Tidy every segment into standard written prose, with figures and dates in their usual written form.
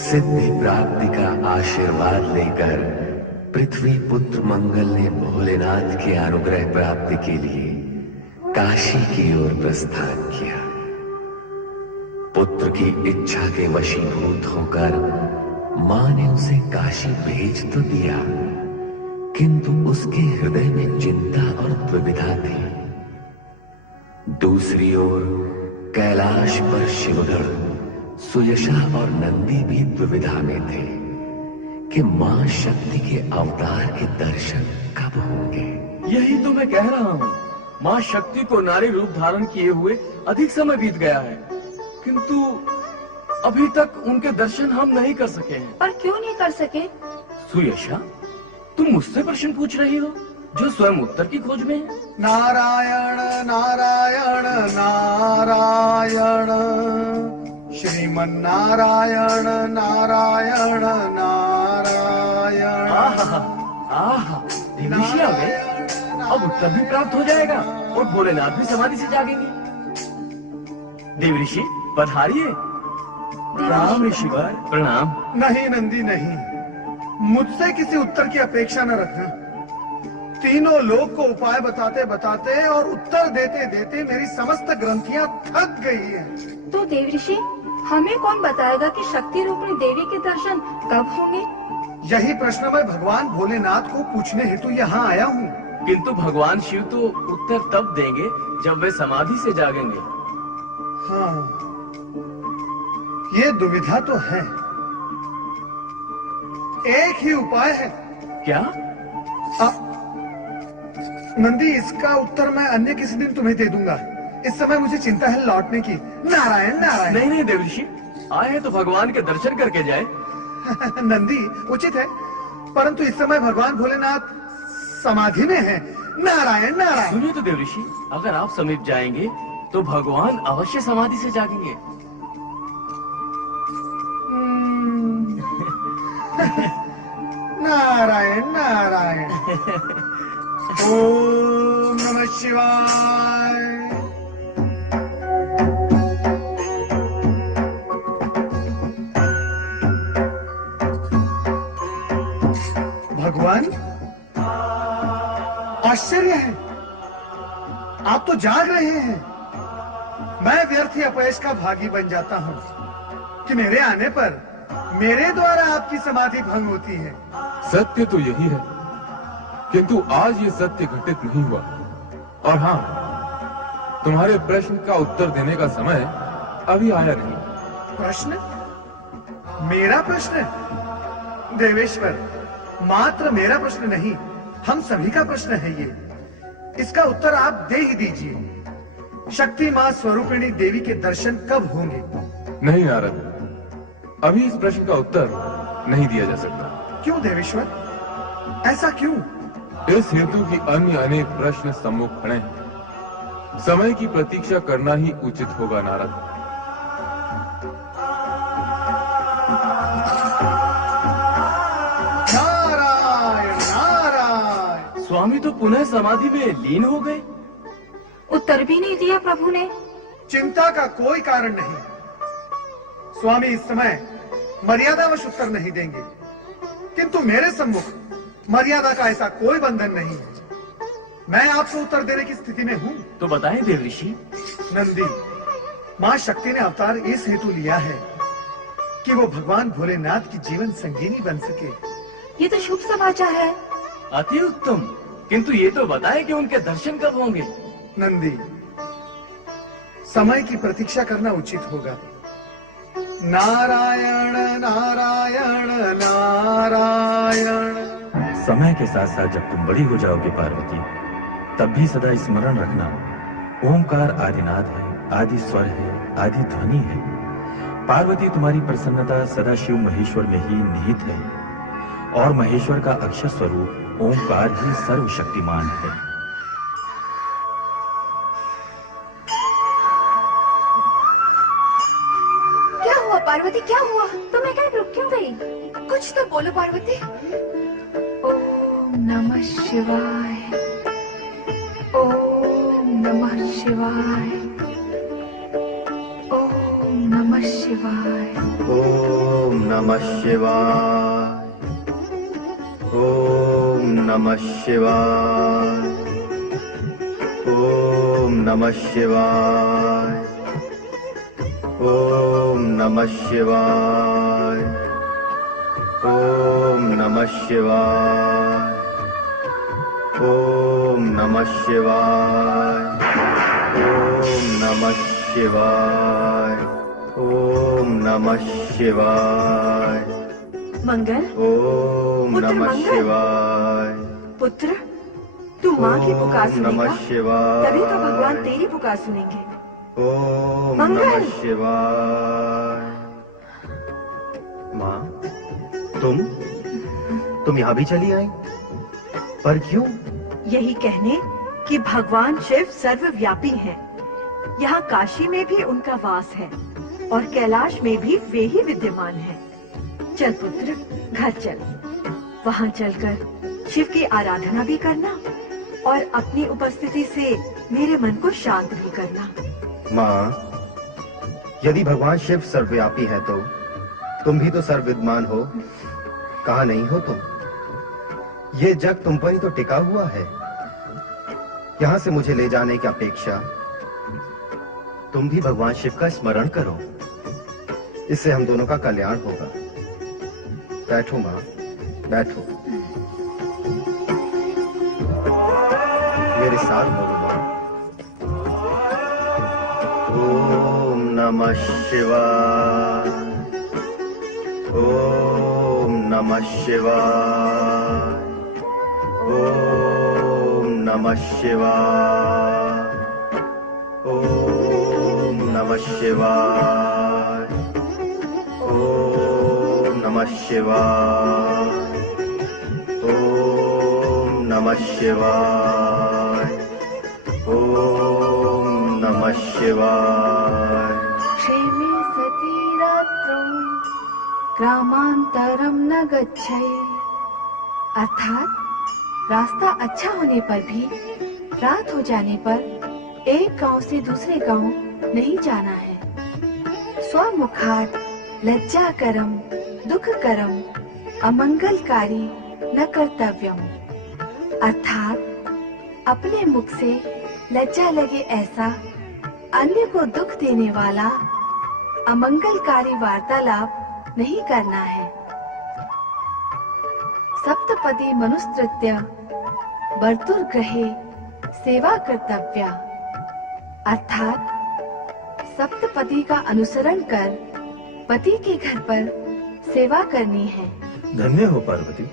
सिद्धि प्राप्ति का आशीर्वाद लेकर पृथ्वी पुत्र मंगल ने भोलेनाथ के अनुग्रह प्राप्ति के लिए काशी की ओर प्रस्थान किया। पुत्र की इच्छा के वशीभूत होकर मां ने उसे काशी भेज तो दिया, किंतु उसके हृदय में चिंता और दुविधा थी। दूसरी ओर कैलाश पर शिवगण, सुयशा और नंदी भी दुविधा में थे कि मां शक्ति के अवतार के दर्शन कब होंगे। यही तो मैं कह रहा हूँ, मां शक्ति को नारी रूप धारण किए हुए अधिक समय बीत गया है, किंतु अभी तक उनके दर्शन हम नहीं कर सके हैं। पर क्यों नहीं कर सके? सुयशा, तुम मुझसे प्रश्न पूछ रही हो जो स्वयं उत्तर की खोज में है। नारायण नारायण नारायण, श्रीमन नारायण नारायण नारायण। आहा, देवऋषि आ गए। अब उत्तर भी प्राप्त हो जाएगा और भोलेनाथ भी समाधि से जागेंगे। देवऋषि पधारिए। प्रणाम ऋषिवर। प्रणाम। नहीं नंदी नहीं, मुझसे किसी उत्तर की अपेक्षा न रखना। तीनों लोग को उपाय बताते बताते और उत्तर देते देते मेरी समस्त ग्रंथियां थक गई हैं। तो देवऋषि, हमें कौन बताएगा कि शक्ति रूपी देवी के दर्शन कब होंगे? यही प्रश्न मैं भगवान भोलेनाथ को पूछने हेतु यहाँ आया हूँ। किंतु भगवान शिव तो उत्तर तब देंगे जब वे समाधि से जागेंगे। हाँ, ये दुविधा तो है। एक ही उपाय है। क्या? नंदी, इसका उत्तर मैं अन्य किसी दिन तुम्हें दे दूंगा। इस समय मुझे चिंता है लौटने की। नारायण नारायण। नहीं नहीं देवऋषि, आए हैं तो भगवान के दर्शन करके जाए। नंदी, उचित है, परंतु इस समय भगवान भोलेनाथ समाधि में हैं। नारायण नारायण। सुनिए तो देवऋषि, अगर आप समीप जाएंगे तो भगवान अवश्य समाधि से जागेंगे। नारायण नारायण। ओम नमः शिवाय। भगवान, आश्चर्य है, आप तो जाग रहे हैं। मैं व्यर्थ अपयश का भागी बन जाता हूं कि मेरे आने पर मेरे द्वारा आपकी समाधि भंग होती है। सत्य तो यही है, किंतु आज ये सत्य घटित नहीं हुआ। और हाँ, तुम्हारे प्रश्न का उत्तर देने का समय अभी आया नहीं। प्रश्न? मेरा प्रश्न? देवेश्वर, मात्र मेरा प्रश्न नहीं, हम सभी का प्रश्न है ये। इसका उत्तर आप दे ही दीजिए। शक्ति मां स्वरूपिणी देवी के दर्शन कब होंगे? नहीं नारद, अभी इस प्रश्न का उत्तर नहीं दिया जा सकता। क्यों देवेश्वर, ऐसा क्यों? इस हेतु की अन्य अनेक प्रश्न सम्मुख खड़े हैं। समय की प्रतीक्षा करना ही उचित होगा नारद। नारायण नारायण। स्वामी तो पुनः समाधि में लीन हो गए। उत्तर भी नहीं दिया प्रभु ने। चिंता का कोई कारण नहीं। स्वामी इस समय मर्यादावश उत्तर नहीं देंगे, किंतु मेरे सम्मुख मर्यादा का ऐसा कोई बंधन नहीं है। मैं आपको उत्तर देने की स्थिति में हूं। तो बताएं देव ऋषि। नंदी, मां शक्ति ने अवतार इस हेतु लिया है कि वो भगवान भोलेनाथ की जीवन संगिनी बन सके। ये तो शुभ समाचार है। अति उत्तम, किंतु ये तो बताएं कि उनके दर्शन कब होंगे। नंदी, समय की प्रतीक्षा करना उचित होगा। नारायण नारायण नारायण। समय के साथ साथ जब तुम बड़ी हो जाओगे पार्वती, तब भी सदा स्मरण रखना, ओंकार आदिनाद है, आदि स्वर है, आदि ध्वनि है। पार्वती, तुम्हारी प्रसन्नता सदा शिव महेश्वर में ही निहित है, और महेश्वर का अक्षर स्वरूप ओंकार ही सर्वशक्तिमान है। क्या हुआ पार्वती, क्या हुआ? तुम एकाएक रुक क्यों गई? कुछ तो बोलो पार्वती। ओम नमः शिवाय, ओम नमः शिवाय, ओम नमः शिवाय, ओम नमः शिवाय, ओम नमः शिवाय, ओम नमः शिवाय, ओम नमः शिवाय, ओम नमः शिवाय, ओम नमः शिवाय, ओम नमः शिवाय, ओम नमः शिवाय। मंगल, ओम पुत्र नमः मंगल। शिवाय। पुत्र, तू माँ की पुकार ओम नमः सुनेगा, शिवाय। तभी तो भगवान तेरी पुकार सुनेंगे। ओम मंगल। नमः शिवाय। माँ, तुम यहाँ भी चली आई? पर क्यों? यही कहने कि भगवान शिव सर्वव्यापी हैं। यहाँ काशी में भी उनका वास है और कैलाश में भी वे ही विद्यमान हैं। चल पुत्र, घर चल। वहाँ चलकर शिव की आराधना भी करना और अपनी उपस्थिति से मेरे मन को शांत भी करना। माँ, यदि भगवान शिव सर्वव्यापी है तो तुम भी तो सर्वविद्यमान हो। कहाँ नहीं हो तुम? ये जग तुम पर ही तो टिका हुआ है। यहाँ से मुझे ले जाने की अपेक्षा तुम भी भगवान शिव का स्मरण करो। इससे हम दोनों का कल्याण होगा। बैठो माँ, बैठो। मेरे साथ बोलो माँ। ओम नमः शिवाय, ओम नमः शिवाय, ओम नमः शिवाय, ओम नमः शिवाय, ओम नमः शिवाय, ओम नमः शिवाय, ओम नमः शिवाय। क्षेमे सती रात्रौ ग्रामांतरम न गच्छेत्। अर्थात रास्ता अच्छा होने पर भी रात हो जाने पर एक गांव से दूसरे गांव नहीं जाना है। स्वमुखात् लज्जाकरम दुखकरम अमंगलकारी न कर्तव्यम, अर्थात अपने मुख से लज्जा लगे ऐसा अन्य को दुख देने वाला अमंगलकारी वार्तालाप नहीं करना है। सप्तपदी मनुस्तृत्य बर्तुर्ग्रहे सेवा कर्तव्या, अर्थात सप्तपदी का अनुसरण कर पति के घर पर सेवा करनी है। धन्य हो पार्वती,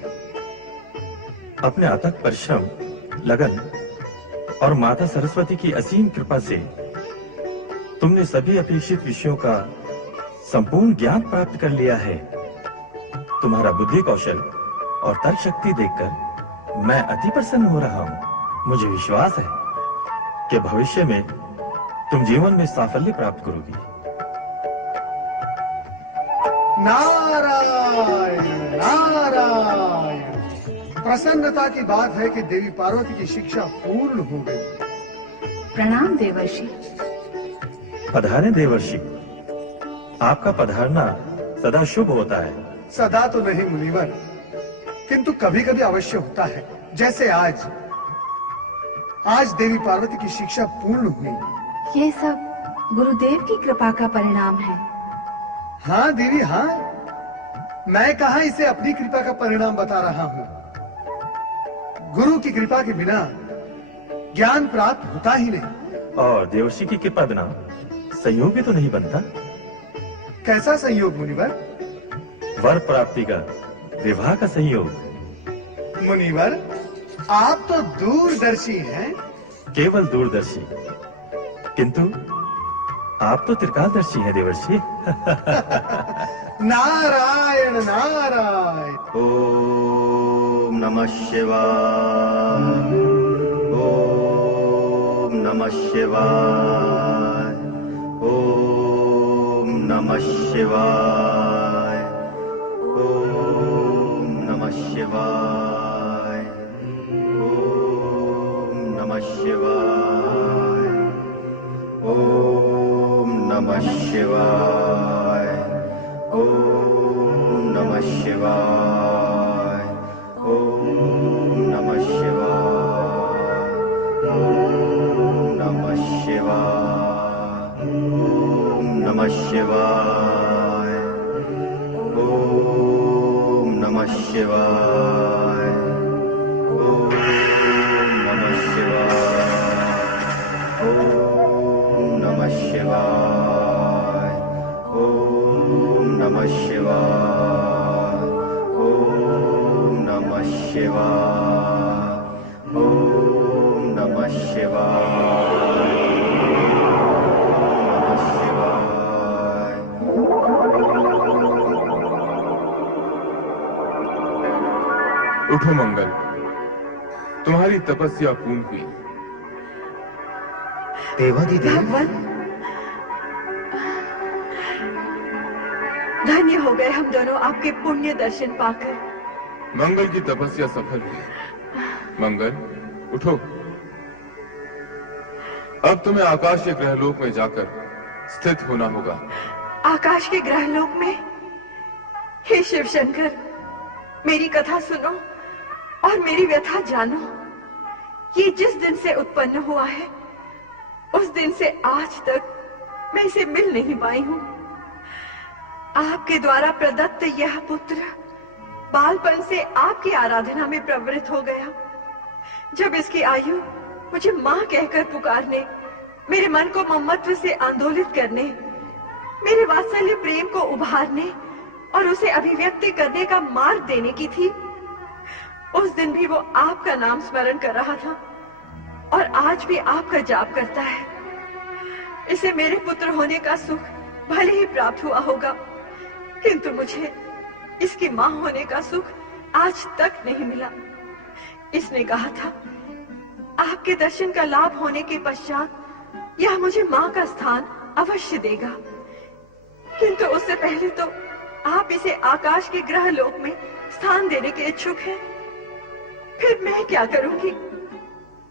अपने अथक परिश्रम, लगन और माता सरस्वती की असीम कृपा से तुमने सभी अपेक्षित विषयों का संपूर्ण ज्ञान प्राप्त कर लिया है। तुम्हारा बुद्धि कौशल और तर्क शक्ति देखकर मैं अति प्रसन्न हो रहा हूँ। मुझे विश्वास है कि भविष्य में तुम जीवन में साफल्य प्राप्त करोगी। नारायण नारायण। प्रसन्नता की बात है कि देवी पार्वती की शिक्षा पूर्ण हो गई। प्रणाम देवर्षि। पधारे देवर्षि, आपका पधारना सदा शुभ होता है। सदा तो नहीं मुनिवर, किंतु कभी कभी अवश्य होता है, जैसे आज देवी पार्वती की शिक्षा पूर्ण हुई। ये सब गुरुदेव की कृपा का परिणाम है। हाँ देवी हाँ, मैं कहाँ इसे अपनी कृपा का परिणाम बता रहा हूँ। गुरु की कृपा के बिना ज्ञान प्राप्त होता ही नहीं। और देवर्षि की कृपा बिना संयोग भी तो नहीं बनता। कैसा संयोग मुनिवर? वर प्राप्ति का, विवाह का संयोग। मुनिवर, आप तो दूरदर्शी हैं। केवल दूरदर्शी, किंतु आप तो त्रिकालदर्शी हैं देवर्षि। नारायण नारायण। ओम नमः शिवाय, ओम नमः शिवाय, ओम नमः शिवाय, ओम नमः शिवाय, ओम नमः शिवाय, ओम नमः शिवाय, ओम नमः शिवाय, ओम नमः शिवाय, ओम नमः शिवाय, ओम नमः शिवाय, ओम नमः शिवाय, ओम नमः शिवाय, ओम नमः शिवाय, ओम नमः शिवाय, ओम नमः शिवाय, ओम नमः शिवाय, उठो मंगल, तुम्हारी तपस्या पूर्ण हुई। देवादिदेव, भगवान, धन्य हो गए हम दोनों आपके पुण्य दर्शन पाकर। मंगल की तपस्या सफल हुई। मंगल, उठो। अब तुम्हें आकाशीय ग्रहलोक में जाकर स्थित होना होगा। आकाश के ग्रहलोक में? हे शिव शंकर, मेरी कथा सुनो और मेरी व्यथा जानो। ये जिस दिन से उत्पन्न हुआ है, उस दिन से आज तक मैं इसे मिल नहीं पाई हूँ। आपके द्वारा प्रदत्त यह पुत्र बालपन से आपकी आराधना में प्रवृत्त हो गया। जब इसकी आयु मुझे माँ कहकर पुकारने, मेरे मन को ममत्व से आंदोलित करने, मेरे वात्सल्य प्रेम को उभारने और उसे अभिव्यक्ति करने का मार्ग देने की थी, उस दिन भी वो आपका नाम स्मरण कर रहा था और आज भी आपका जाप करता है। इसे मेरे पुत्र होने का सुख भले ही प्राप्त हुआ होगा, किंतु मुझे इसकी मां होने का सुख आज तक नहीं मिला। इसने कहा था, आपके दर्शन का लाभ होने के पश्चात यह मुझे मां का स्थान अवश्य देगा, किंतु उससे पहले तो आप इसे आकाश के ग्रह लोक में स्थान देने के इच्छुक हैं। फिर मैं क्या करूंगी?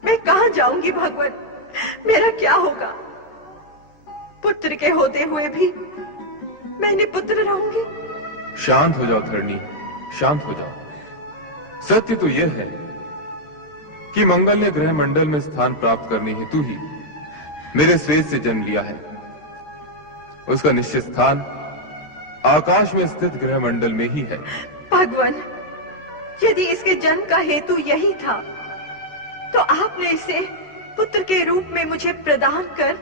मैं कहां जाऊंगी भगवान? मेरा क्या होगा? पुत्र के होते हुए भी मैं निपुत्र रहूंगी। शांत हो जाओ धरणी, शांत हो जाओ। सत्य तो यह है कि मंगल ने ग्रह मंडल में स्थान प्राप्त करने हेतु ही मेरे श्वेत से जन्म लिया है। उसका निश्चित स्थान आकाश में स्थित ग्रह मंडल में ही है। भगवान, यदि इसके जन्म का हेतु यही था, तो आपने इसे पुत्र के रूप में मुझे प्रदान कर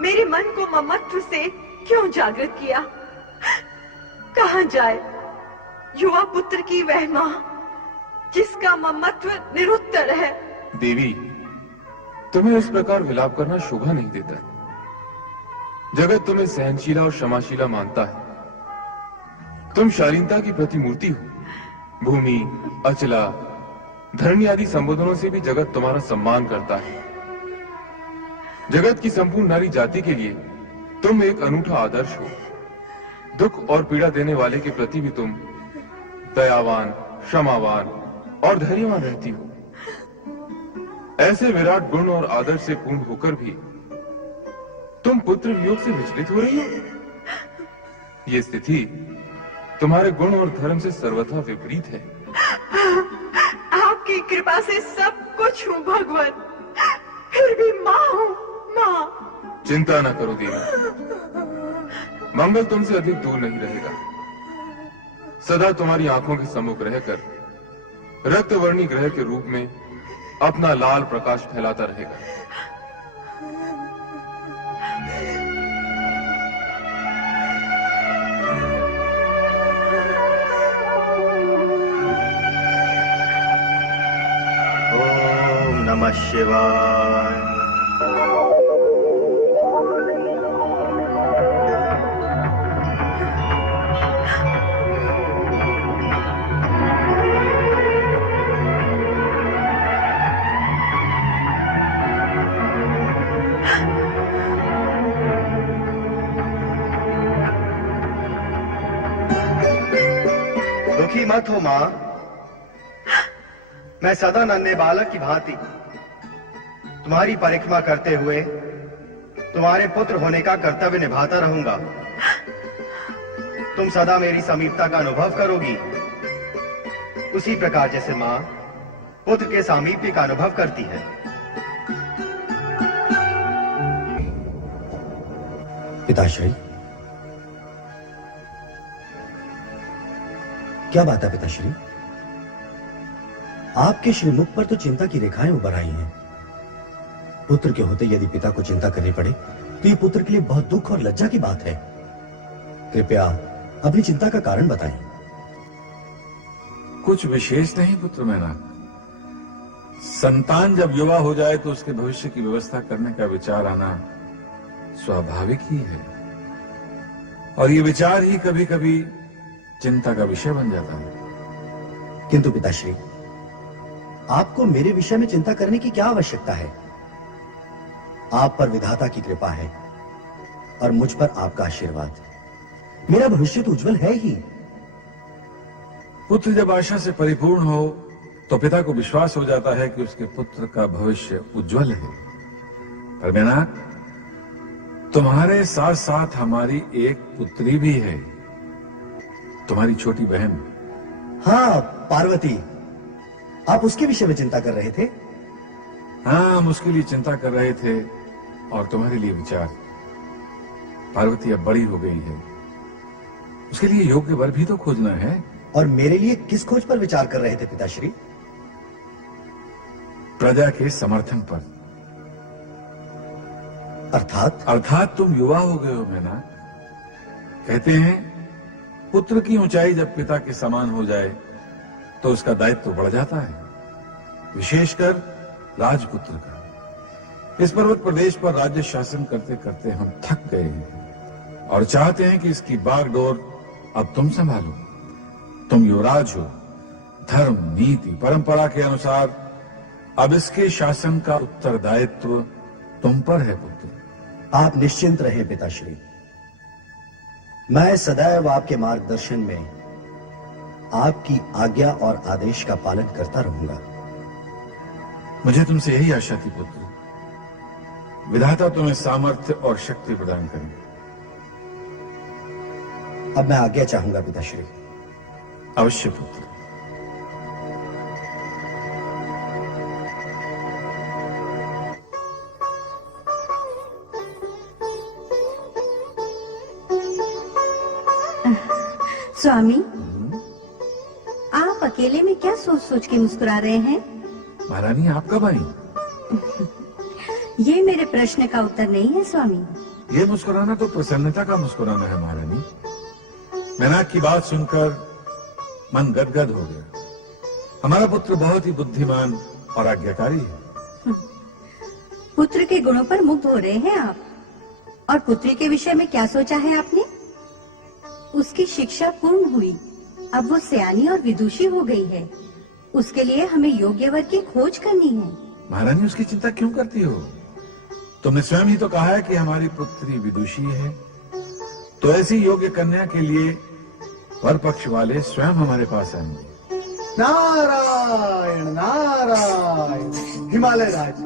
मेरे मन को ममत्व से क्यों जागृत किया? कहां जाए युवा पुत्र की वह मां जिसका ममत्व निरुत्तर है? देवी, तुम्हें इस प्रकार विलाप करना शोभा नहीं देता। जगत तुम्हें सहनशीला और क्षमाशीला मानता है। तुम शालीनता की प्रतिमूर्ति हो। भूमि, अचला, धरणी आदि संबोधनों से भी जगत तुम्हारा सम्मान करता है। जगत की संपूर्ण नारी जाति के लिए तुम एक अनूठा आदर्श हो। दुख और पीड़ा देने वाले के प्रति भी तुम दयावान, क्षमावान और धैर्यवान रहती हो। ऐसे विराट गुण और आदर्श से पूर्ण होकर भी तुम पुत्र वियोग से विचलित हो रही हो। ये स्थिति तुम्हारे गुण और धर्म से सर्वथा विपरीत है। आपकी कृपा से सब कुछ हूँ भगवान, फिर भी माँ हूँ, माँ। चिंता न करो देवी, मंगल तुमसे अधिक दूर नहीं रहेगा। सदा तुम्हारी आंखों के सम्मुख रहकर रक्तवर्णी ग्रह के रूप में अपना लाल प्रकाश फैलाता रहेगा। ओम नमः शिवाय। दुखी मत हो मां, मैं सदा नन्हे बालक की भांति तुम्हारी परिक्रमा करते हुए तुम्हारे पुत्र होने का कर्तव्य निभाता रहूंगा। तुम सदा मेरी समीपता का अनुभव करोगी, उसी प्रकार जैसे मां पुत्र के सामीप्य का अनुभव करती है। पिताश्री, क्या बात है पिताश्री? आपके श्रीमुख पर तो चिंता की रेखाएं उभर आई हैं। पुत्र के होते यदि पिता को चिंता करनी पड़े तो ये पुत्र के लिए बहुत दुख और लज्जा की बात है। कृपया अपनी चिंता का कारण बताएं। कुछ विशेष नहीं पुत्र मेरा। संतान जब युवा हो जाए तो उसके भविष्य की व्यवस्था करने का विचार आना स्वाभाविक ही है, और ये विचार ही कभी कभी चिंता का विषय बन जाता है। किंतु पिताश्री, आपको मेरे विषय में चिंता करने की क्या आवश्यकता है? आप पर विधाता की कृपा है और मुझ पर आपका आशीर्वाद। मेरा भविष्य तो उज्जवल है ही। पुत्र जब आशा से परिपूर्ण हो तो पिता को विश्वास हो जाता है कि उसके पुत्र का भविष्य उज्जवल है। पर मेना, तुम्हारे साथ साथ हमारी एक पुत्री भी है, तुम्हारी छोटी बहन। हाँ, पार्वती। आप उसके विषय में चिंता कर रहे थे? हाँ, हम उसके लिए चिंता कर रहे थे और तुम्हारे लिए विचार। पार्वती अब बड़ी हो गई है, उसके लिए योग्य वर भी तो खोजना है। और मेरे लिए किस खोज पर विचार कर रहे थे पिताश्री? प्रजा के समर्थन पर। अर्थात तुम युवा हो गए हो मैना। कहते हैं पुत्र की ऊंचाई जब पिता के समान हो जाए तो उसका दायित्व तो बढ़ जाता है, विशेषकर राजपुत्र का। इस पर्वत प्रदेश पर राज्य शासन करते करते हम थक गए हैं और चाहते हैं कि इसकी बागडोर अब तुम संभालो। तुम युवराज हो, धर्म, नीति, परंपरा के अनुसार अब इसके शासन का उत्तरदायित्व तुम पर है पुत्र। आप निश्चिंत रहें पिताश्री, मैं सदैव आपके मार्गदर्शन में आपकी आज्ञा और आदेश का पालन करता रहूंगा। मुझे तुमसे यही आशा थी पुत्र। विधाता तुम्हें सामर्थ्य और शक्ति प्रदान करें। अब मैं आज्ञा चाहूंगा पिताश्री। अवश्य पुत्र। स्वामी, आप अकेले में क्या सोच सोच के मुस्कुरा रहे हैं? महारानी आप कब आई? ये मेरे प्रश्न का उत्तर नहीं है स्वामी। ये मुस्कुराना तो प्रसन्नता का मुस्कुराना है महारानी। मैनाक की बात सुनकर मन गदगद हो गया। हमारा पुत्र बहुत ही बुद्धिमान और आज्ञाकारी है। पुत्र के गुणों पर मुग्ध हो रहे हैं आप, और पुत्री के विषय में क्या सोचा है आपने? उसकी शिक्षा पूर्ण हुई, अब वो सयानी और विदुषी हो गई है। उसके लिए हमें योग्य वर की खोज करनी है। महारानी उसकी चिंता क्यों करती हो? तुमने स्वयं ही तो कहा है कि हमारी पुत्री विदुषी है, तो ऐसी योग्य कन्या के लिए वर पक्ष वाले स्वयं हमारे पास आएंगे। नारायण नारायण। हिमालय राज,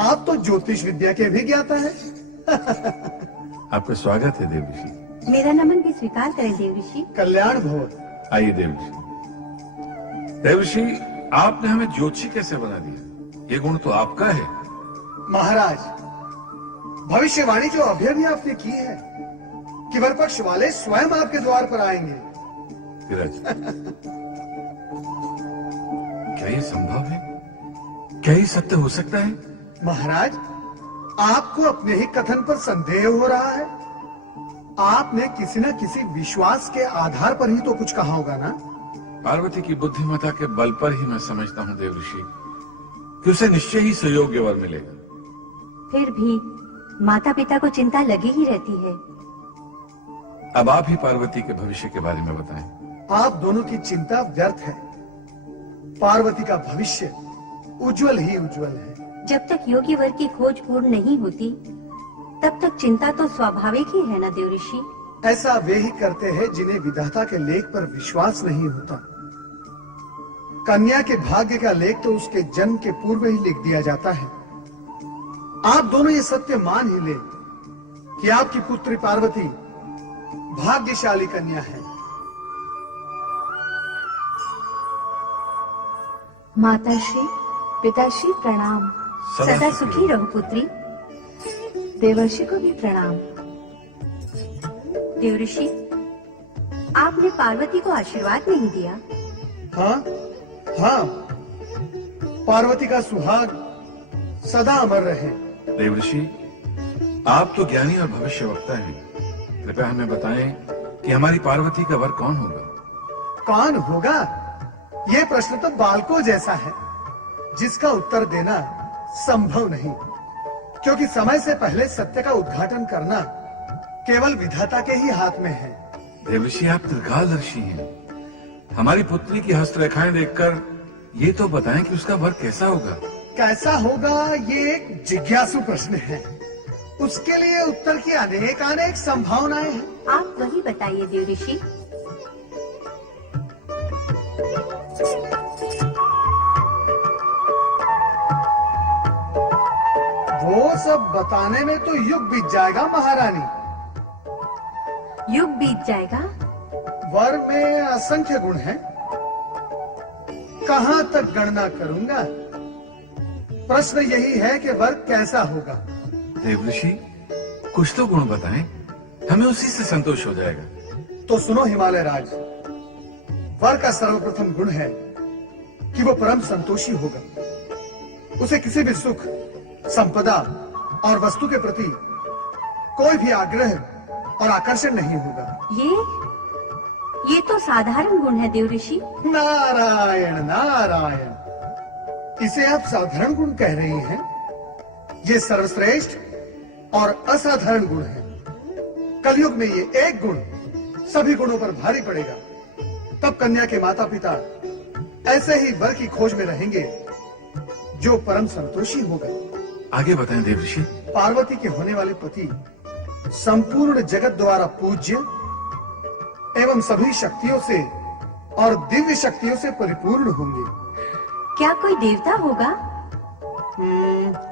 आप तो ज्योतिष विद्या के भी ज्ञाता हैं। आपका स्वागत है देवऋषि। मेरा नमन भी स्वीकार करें देवऋषि। कल्याण भव। आइए देवऋषि। देवऋषि, आपने हमें ज्योतिषी कैसे बना दिया? ये गुण तो आपका है। महाराज, भविष्यवाणी जो अभी अभी आपने की है कि वर पक्ष वाले स्वयं आपके द्वार पर आएंगे। विराज, क्या ये संभव है? क्या ये सत्य हो सकता है? महाराज, आपको अपने ही कथन पर संदेह हो रहा है। आपने किसी न किसी विश्वास के आधार पर ही तो कुछ कहा होगा ना। पार्वती की बुद्धिमत्ता के बल पर ही मैं समझता हूँ देवऋषि कि उसे निश्चय ही सुयोग्य वर मिलेगा। फिर भी माता पिता को चिंता लगी ही रहती है। अब आप ही पार्वती के भविष्य के बारे में बताएं। आप दोनों की चिंता व्यर्थ है। पार्वती का भविष्य उज्जवल ही उज्जवल है। जब तक योग्य वर की खोज पूर्ण नहीं होती, तब तक चिंता तो स्वाभाविक ही है ना देवऋषि। ऐसा वे ही करते हैं जिन्हें विधाता के लेख पर विश्वास नहीं होता। कन्या के भाग्य का लेख तो उसके जन्म के पूर्व ही लिख दिया जाता है। आप दोनों ये सत्य मान ही ले कि आपकी पुत्री पार्वती भाग्यशाली कन्या है। माताश्री, पिताश्री प्रणाम। सदा सुखी रहो पुत्री। देवर्षि को भी प्रणाम। देवऋषि, आपने पार्वती को आशीर्वाद नहीं दिया। हाँ हाँ, पार्वती का सुहाग सदा अमर रहे। देवऋषि, आप तो ज्ञानी और भविष्यवक्ता हैं। कृपया हमें बताएं कि हमारी पार्वती का वर कौन होगा? कौन होगा? ये प्रश्न तो बालकों जैसा है, जिसका उत्तर देना संभव नहीं, क्योंकि समय से पहले सत्य का उद्घाटन करना केवल विधाता के ही हाथ में है। देवऋषि, आप दीर्घादर्शी हैं। हमारी पुत्री की हस्तरेखाएं देखकर ये तो बताएं कि उसका वर कैसा होगा। कैसा होगा, ये एक जिज्ञासु प्रश्न है। उसके लिए उत्तर की अनेक संभावनाएं हैं। आप वही बताइए देवऋषि। वो सब बताने में तो युग बीत जाएगा महारानी। युग बीत जाएगा? वर में असंख्य गुण हैं, कहां तक गणना करूंगा। प्रश्न यही है कि वर कैसा होगा। देवऋषि, कुछ तो गुण बताएं, हमें उसी से संतोष हो जाएगा। तो सुनो हिमालय राज, वर का सर्वप्रथम गुण है कि वो परम संतोषी होगा। उसे किसी भी सुख, संपदा और वस्तु के प्रति कोई भी आग्रह और आकर्षण नहीं होगा। ये तो साधारण गुण है देवऋषि। नारायण नारायण, इसे आप साधारण गुण कह रही हैं? ये सर्वश्रेष्ठ और असाधारण गुण है। कलयुग में ये एक गुण सभी गुणों पर भारी पड़ेगा। तब कन्या के माता पिता ऐसे ही वर की खोज में रहेंगे जो परम संतोषी होगा। आगे बताएं देवऋषि। पार्वती के होने वाले पति संपूर्ण जगत द्वारा पूज्य एवं सभी शक्तियों से और दिव्य शक्तियों से परिपूर्ण होंगे। क्या कोई देवता होगा?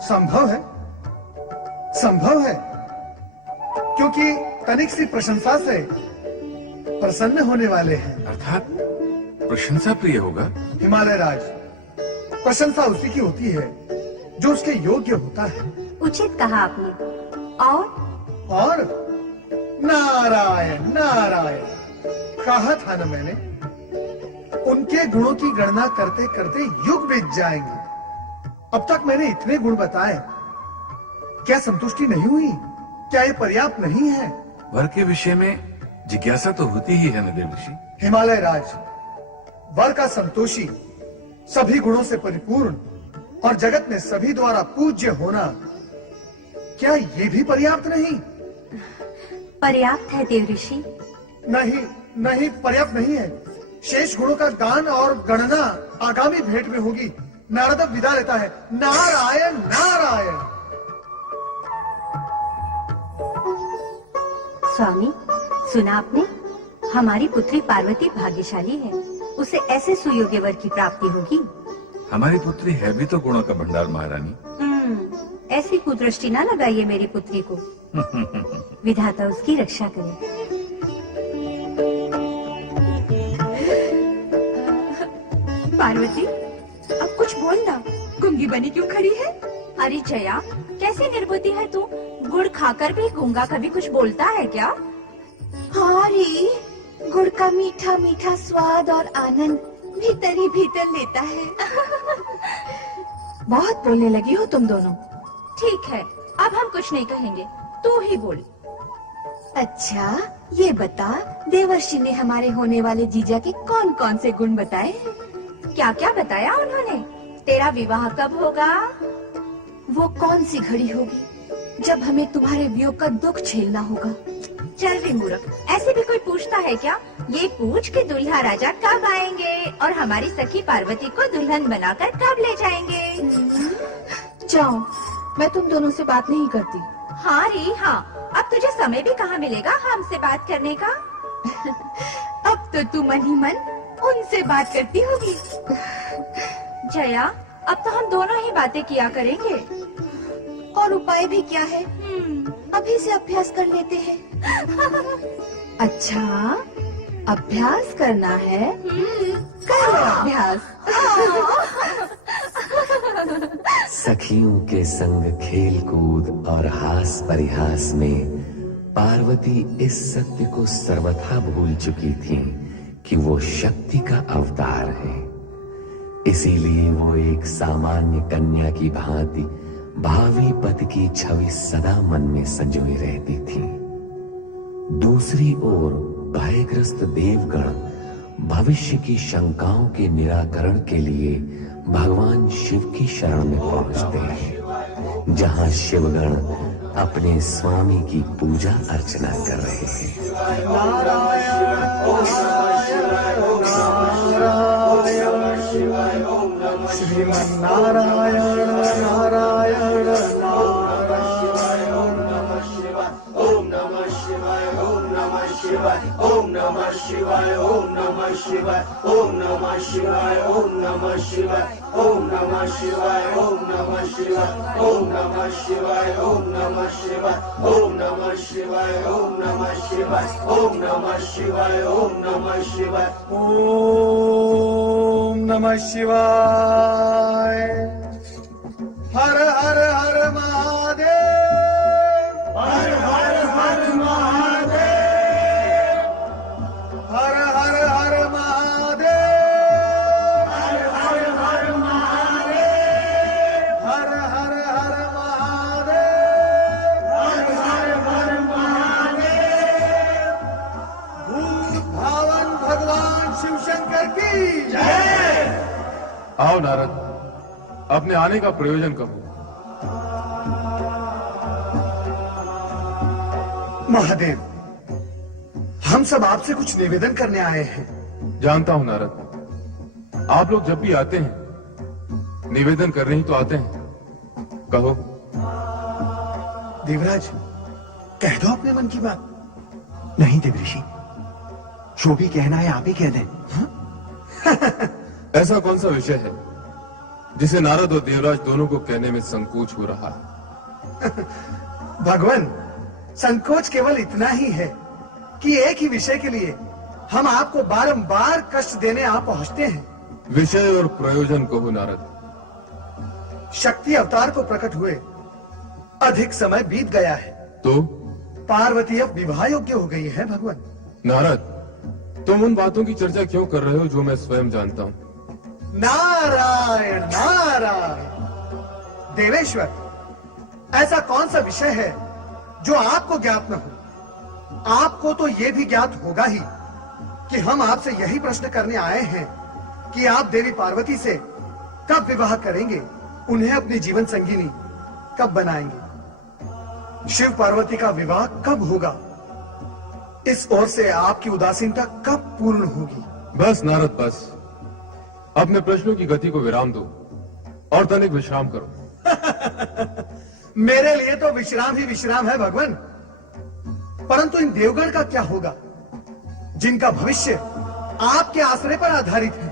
संभव है, संभव है, क्योंकि तनिक सी प्रशंसा से प्रसन्न होने वाले हैं। अर्थात प्रशंसा प्रिय होगा। हिमालय राज, प्रशंसा उसी की होती है जो उसके योग्य होता है। उचित कहा आपने। और नारायण नारायण, कहा था ना मैंने, उनके गुणों की गणना करते करते युग बीत जाएंगे। अब तक मैंने इतने गुण बताए, क्या संतुष्टि नहीं हुई? क्या ये पर्याप्त नहीं है? वर के विषय में जिज्ञासा तो होती ही है ना देवर्षि। हिमालय राज, वर का संतोषी, सभी गुणों से परिपूर्ण और जगत में सभी द्वारा पूज्य होना, क्या ये भी पर्याप्त नहीं? पर्याप्त है देवऋषि। नहीं नहीं, पर्याप्त नहीं है। शेष गुणों का गान और गणना आगामी भेंट में होगी। नारद अब विदा लेता है। नारायण नारायण। स्वामी, सुना आपने? हमारी पुत्री पार्वती भाग्यशाली है, उसे ऐसे सुयोग्य वर की प्राप्ति होगी। हमारी पुत्री है भी तो गुणों का भंडार महारानी। ऐसी कुदृष्टि ना लगाइए मेरी पुत्री को। विधाता उसकी रक्षा करे। पार्वती, अब कुछ बोल ना, गूंगी बनी क्यों खड़ी है? अरे जया, कैसी निर्बुद्धि है तू? गुड़ खाकर भी गूंगा कभी कुछ बोलता है क्या? हाँ रे, गुड़ का मीठा मीठा स्वाद और आनंद भीतर ही भीतर लेता है। बहुत बोलने लगी हो तुम दोनों। ठीक है, अब हम कुछ नहीं कहेंगे, तू ही बोल। अच्छा, ये बता, देवर्षि ने हमारे होने वाले जीजा के कौन कौन से गुण बताए? क्या क्या बताया उन्होंने? तेरा विवाह कब होगा? वो कौन सी घड़ी होगी जब हमें तुम्हारे वियोग का दुख झेलना होगा? चल रे मूर्ख, ऐसे भी कोई पूछता है क्या? ये पूछ के दुल्हा राजा कब आएंगे और हमारी सखी पार्वती को दुल्हन बनाकर कब ले जाएंगे? जाओ, मैं तुम दोनों से बात नहीं करती। हाँ रे हाँ, अब तुझे समय भी कहाँ मिलेगा हमसे बात करने का? अब तो तू मन ही मन उनसे बात करती होगी। जया, अब तो हम दोनों ही बातें किया करेंगे। और उपाय भी क्या है? अभी से अभ्यास कर लेते हैं। अच्छा, अभ्यास करना है? करो अभ्यास। सखियों के संग खेल कूद और हास परिहास में पार्वती इस सत्य को सर्वथा भूल चुकी थी कि वो शक्ति का अवतार है। इसीलिए वो एक सामान्य कन्या की भांति भावी पति की छवि सदा मन में संजोई रहती थी। दूसरी ओर भयग्रस्त देवगण भविष्य की शंकाओं के निराकरण के लिए भगवान शिव की शरण में पहुंचते हैं, जहां शिवगण अपने स्वामी की पूजा अर्चना कर रहे हैं। श्रीमन नारायण नारायण ओम नमः शिवाय ओम नमः शिवाय ओम नमः शिवाय ओम नमः शिवाय ओम नमः शिवाय ओम नमः शिवाय ओम नमः शिवाय ओम नमः शिवाय ओम नमः शिवाय ओम नमः शिवाय ओम नमः शिवाय ओम नमः शिवाय ओम नमः शिवाय। हर हर हर महादेव, हर हर हर महादेव, हर हर हर महादेव, हर हर हर महादेव, हर हर हर महादेव, हर हर हर महादेव। भूत भावन भगवान शिव शंकर की जय। आओ नारद, अपने आने का प्रयोजन कहो। महादेव, हम सब आपसे कुछ निवेदन करने आए हैं। जानता हूं नारद, आप लोग जब भी आते हैं निवेदन करने ही तो आते हैं। कहो। देवराज, कह दो अपने मन की बात। नहीं देवऋषि, जो भी कहना है आप ही कह दें। ऐसा कौन सा विषय है जिसे नारद और देवराज दोनों को कहने में संकोच हो रहा है? भगवान, संकोच केवल इतना ही है कि एक ही विषय के लिए हम आपको बारंबार कष्ट देने आ पहुंचते हैं। विषय और प्रयोजन कहो नारद। शक्ति अवतार को प्रकट हुए अधिक समय बीत गया है, तो पार्वती अब विवाह योग्य हो गई है। भगवान नारद, तुम उन बातों की चर्चा क्यों कर रहे हो जो मैं स्वयं जानता हूं? नारायण नारायण। देवेश्वर, ऐसा कौन सा विषय है जो आपको ज्ञात न हो? आपको तो यह भी ज्ञात होगा ही कि हम आपसे यही प्रश्न करने आए हैं कि आप देवी पार्वती से कब विवाह करेंगे, उन्हें अपनी जीवन संगिनी कब बनाएंगे, शिव पार्वती का विवाह कब होगा, इस ओर से आपकी उदासीनता कब पूर्ण होगी? बस नारद बस, अपने प्रश्नों की गति को विराम दो और तनिक विश्राम करो। मेरे लिए तो विश्राम ही विश्राम है भगवान, परंतु इन देवगण का क्या होगा जिनका भविष्य आपके आश्रय पर आधारित है?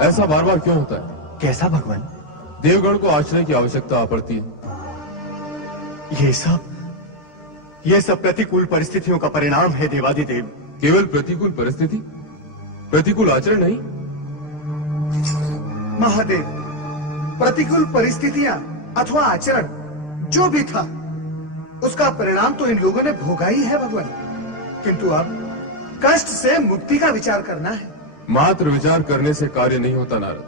ऐसा बार बार क्यों होता है? कैसा भगवान? देवगण को आश्रय की आवश्यकता पड़ती है। ये सब प्रतिकूल परिस्थितियों का परिणाम है देवादिदेव। केवल प्रतिकूल परिस्थिति, प्रतिकूल आचरण नहीं। महादेव, प्रतिकूल परिस्थितियां अथवा आचरण जो भी था, उसका परिणाम तो इन लोगों ने भोगा ही है भगवान। किंतु अब कष्ट से मुक्ति का विचार करना है। मात्र विचार करने से कार्य नहीं होता नारद,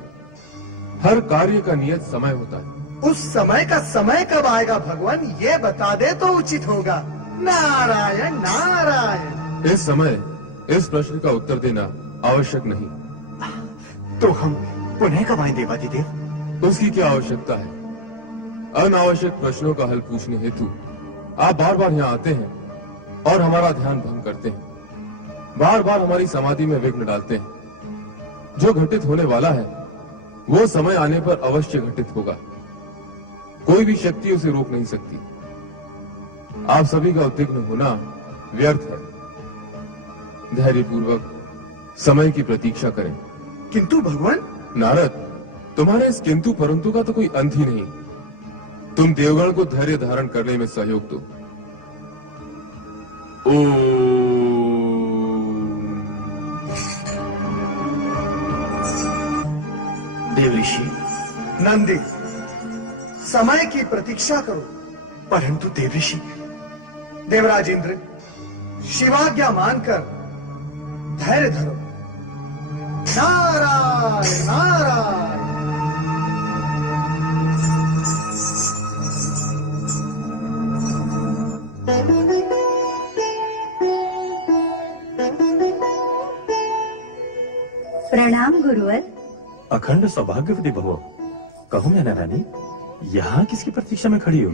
हर कार्य का नियत समय होता है। उस समय का समय कब आएगा भगवान, ये बता दे तो उचित होगा। नारायण नारायण। इस समय इस प्रश्न का उत्तर देना आवश्यक नहीं। तो हम पुनः कब आए देवादिदेव? उसकी क्या आवश्यकता है? अनावश्यक प्रश्नों का हल पूछने हेतु आप बार बार यहाँ आते हैं और हमारा ध्यान भंग करते हैं, बार बार हमारी समाधि में विघ्न डालते हैं। जो घटित होने वाला है वो समय आने पर अवश्य घटित होगा, कोई भी शक्ति उसे रोक नहीं सकती। आप सभी का उद्विग्न होना व्यर्थ है। धैर्यपूर्वक समय की प्रतीक्षा करें। किंतु भगवान। नारद, तुम्हारे इस किंतु परंतु का तो कोई अंत ही नहीं। तुम देवगण को धैर्य धारण करने में सहयोग दो। देव ऋषि। नंदी, समय की प्रतीक्षा करो। परंतु देव ऋषि। देवराज इंद्र, शिवाज्ञा मानकर धैर्य धरो। नारायण नारायण। प्रणाम गुरुवर। अखंड सौभाग्यवती भव। कहो मैना रानी, यहाँ किसकी प्रतीक्षा में खड़ी हो?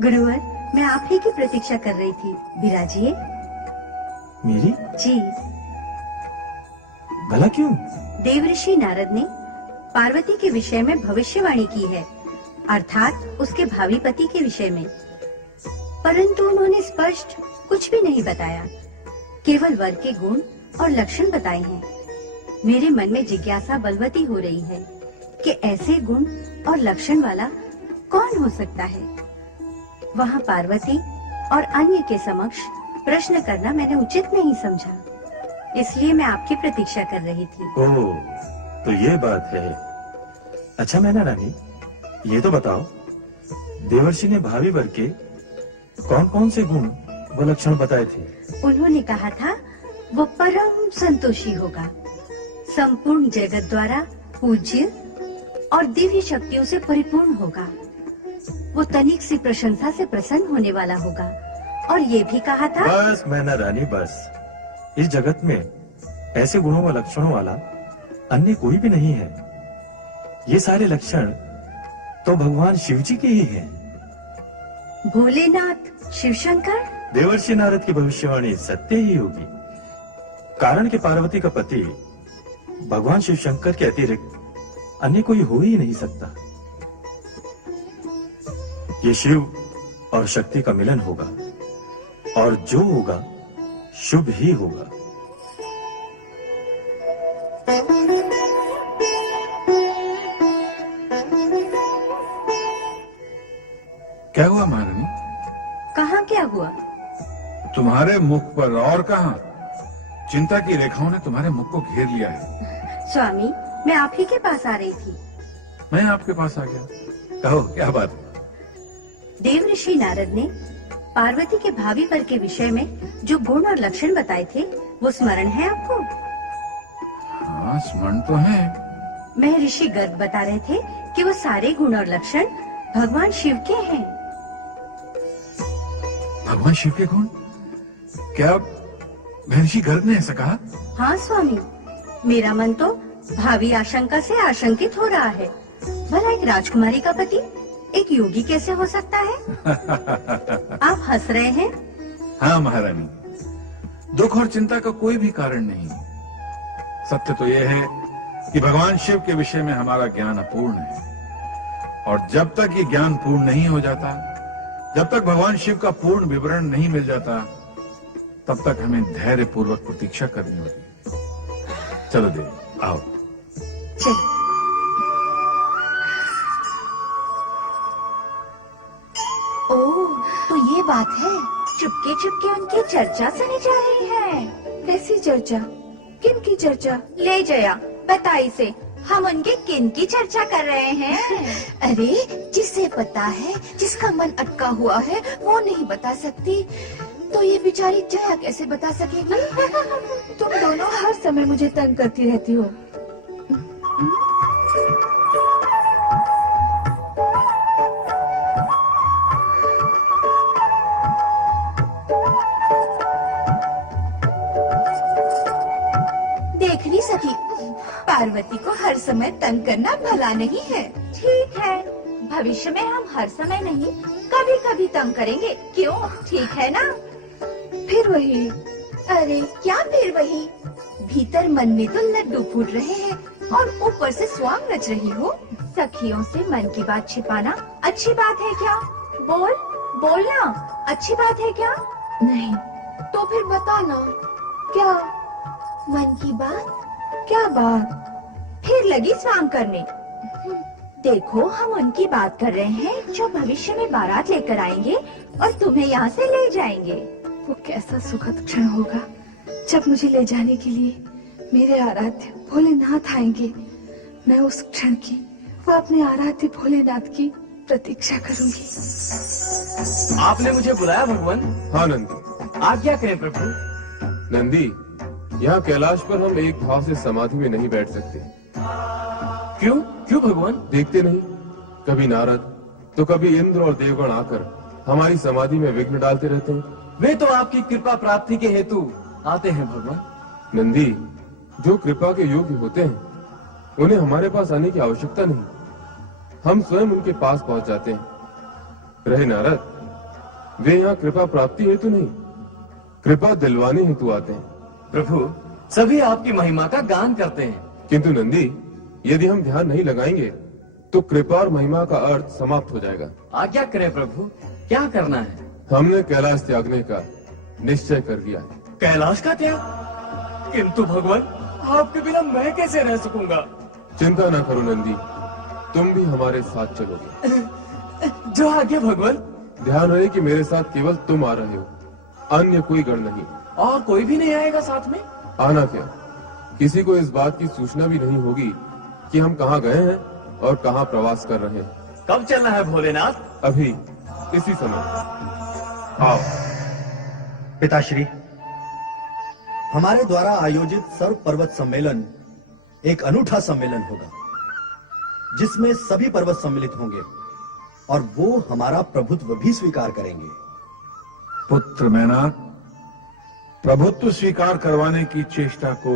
गुरुवर, मैं आप ही की प्रतीक्षा कर रही थी। विराजिए। मेरी? जी। भला क्यों? देवऋषि नारद ने पार्वती के विषय में भविष्यवाणी की है, अर्थात उसके भावी पति के विषय में। परंतु उन्होंने स्पष्ट कुछ भी नहीं बताया, केवल वर के गुण और लक्षण बताए हैं। मेरे मन में जिज्ञासा बलवती हो रही है कि ऐसे गुण और लक्षण वाला कौन हो सकता है। वहाँ पार्वती और अन्य के समक्ष प्रश्न करना मैंने उचित नहीं समझा, इसलिए मैं आपकी प्रतीक्षा कर रही थी। ओह, तो ये बात है। अच्छा मैना रानी, ये तो बताओ, देवर्षि ने भावी वर के कौन कौन से गुण व लक्षण बताए थे? उन्होंने कहा था वो परम संतोषी होगा, संपूर्ण जगत द्वारा पूज्य और दिव्य शक्तियों से परिपूर्ण होगा, वो तनिक सी प्रशंसा से प्रसन्न होने वाला होगा, और ये भी कहा था। बस मैना रानी बस, इस जगत में ऐसे गुणों व लक्षणों वाला अन्य कोई भी नहीं है। ये सारे लक्षण तो भगवान शिव जी के ही हैं। भोलेनाथ शिवशंकर। देवर्षि नारद की भविष्यवाणी सत्य ही होगी, कारण कि पार्वती का पति भगवान शिव शंकर के अतिरिक्त अन्य कोई हो ही नहीं सकता। ये शिव और शक्ति का मिलन होगा, और जो होगा शुभ ही होगा। क्या हुआ महारानी? कहाँ क्या हुआ? तुम्हारे मुख पर और कहाँ, चिंता की रेखाओं ने तुम्हारे मुख को घेर लिया है। स्वामी, मैं आप ही के पास आ रही थी। मैं आपके पास आ गया। कहो क्या बात? देवऋषि नारद ने पार्वती के भावी वर के विषय में जो गुण और लक्षण बताए थे वो स्मरण है आपको? हाँ, स्मरण तो है। महर्षि गर्ग बता रहे थे कि वो सारे गुण और लक्षण भगवान शिव के हैं। भगवान शिव के गुण? क्या महर्षि गर्ग ने ऐसा कहा? हाँ स्वामी, मेरा मन तो भावी आशंका से आशंकित हो रहा है। भला एक राजकुमारी का पति एक योगी कैसे हो सकता है? आप हंस रहे हैं? हाँ महारानी, दुख और चिंता का कोई भी कारण नहीं। सत्य तो यह है कि भगवान शिव के विषय में हमारा ज्ञान अपूर्ण है, और जब तक ये ज्ञान पूर्ण नहीं हो जाता, जब तक भगवान शिव का पूर्ण विवरण नहीं मिल जाता, तब तक हमें धैर्य पूर्वक प्रतीक्षा करनी होगी। चलो देवी, आओ। चलिए। ओह, तो ये बात है, चुपके चुपके उनकी चर्चा सुनी जा रही है। कैसी चर्चा? किन की चर्चा? ले जया, बता इसे, हम उनके किन की चर्चा कर रहे हैं? अरे, जिसे पता है, जिसका मन अटका हुआ है, वो नहीं बता सकती, तो ये बेचारी जया कैसे बता सकेगी? तुम दोनों हर समय मुझे तंग करती रहती हो। देख नहीं सकी, पार्वती को हर समय तंग करना भला नहीं है। ठीक है, भविष्य में हम हर समय नहीं, कभी कभी तंग करेंगे, क्यों? ठीक है ना? फिर वही। अरे क्या फिर वही? भीतर मन में तो लड्डू फूट रहे हैं और ऊपर से स्वांग नच रही हो। सखियों से मन की बात छिपाना अच्छी बात है क्या? बोलना अच्छी बात है क्या? नहीं। तो फिर बताना क्या मन की बात? क्या बात? फिर लगी स्वांग करने। देखो, हम उनकी बात कर रहे हैं जो भविष्य में बारात लेकर आएंगे और तुम्हें यहाँ से ले जाएंगे। वो कैसा सुखद क्षण होगा जब मुझे ले जाने के लिए मेरे आराध्य भोलेनाथ आएंगे। मैं उस क्षण की, वो अपने आराध्य भोलेनाथ की प्रतीक्षा करूंगी। आपने मुझे बुलाया भगवान? हाँ नंदी। आज्ञा करें प्रभु। नंदी, यहाँ कैलाश पर हम एक भाव से समाधि में नहीं बैठ सकते। क्यों? क्यों भगवान? देखते नहीं, कभी नारद तो कभी इंद्र और देवगण आकर हमारी समाधि में विघ्न डालते रहते हैं। वे तो आपकी कृपा प्राप्ति के हेतु आते हैं भगवान। नंदी, जो कृपा के योग्य होते हैं, उन्हें हमारे पास आने की आवश्यकता नहीं, हम स्वयं उनके पास पहुंच जाते हैं। रहे नारद, वे यहाँ कृपा प्राप्ति हेतु नहीं, कृपा दिलवाने हेतु आते हैं। प्रभु, सभी आपकी महिमा का गान करते हैं। किंतु नंदी, यदि हम ध्यान नहीं लगाएंगे तो कृपा और महिमा का अर्थ समाप्त हो जाएगा। आज्ञा करें प्रभु, क्या करना है? हमने कैलाश त्यागने का निश्चय कर लिया है। कैलाश का त्याग? किंतु भगवान, आपके बिना मैं कैसे रह सकूंगा? चिंता न करो नंदी, तुम भी हमारे साथ चलोगे। जो आज्ञा भगवान। ध्यान रहे कि मेरे साथ केवल तुम आ रहे हो, अन्य कोई गण नहीं। और कोई भी नहीं आएगा साथ में? आना क्या, किसी को इस बात की सूचना भी नहीं होगी कि हम कहाँ गए हैं और कहाँ प्रवास कर रहे हैं। कब चलना है भोलेनाथ? अभी, इसी समय। आओ। पिताश्री, हमारे द्वारा आयोजित सर्व पर्वत सम्मेलन एक अनूठा सम्मेलन होगा, जिसमें सभी पर्वत सम्मिलित होंगे और वो हमारा प्रभुत्व भी स्वीकार करेंगे। पुत्र मैनाक, प्रभुत्व स्वीकार करवाने की चेष्टा को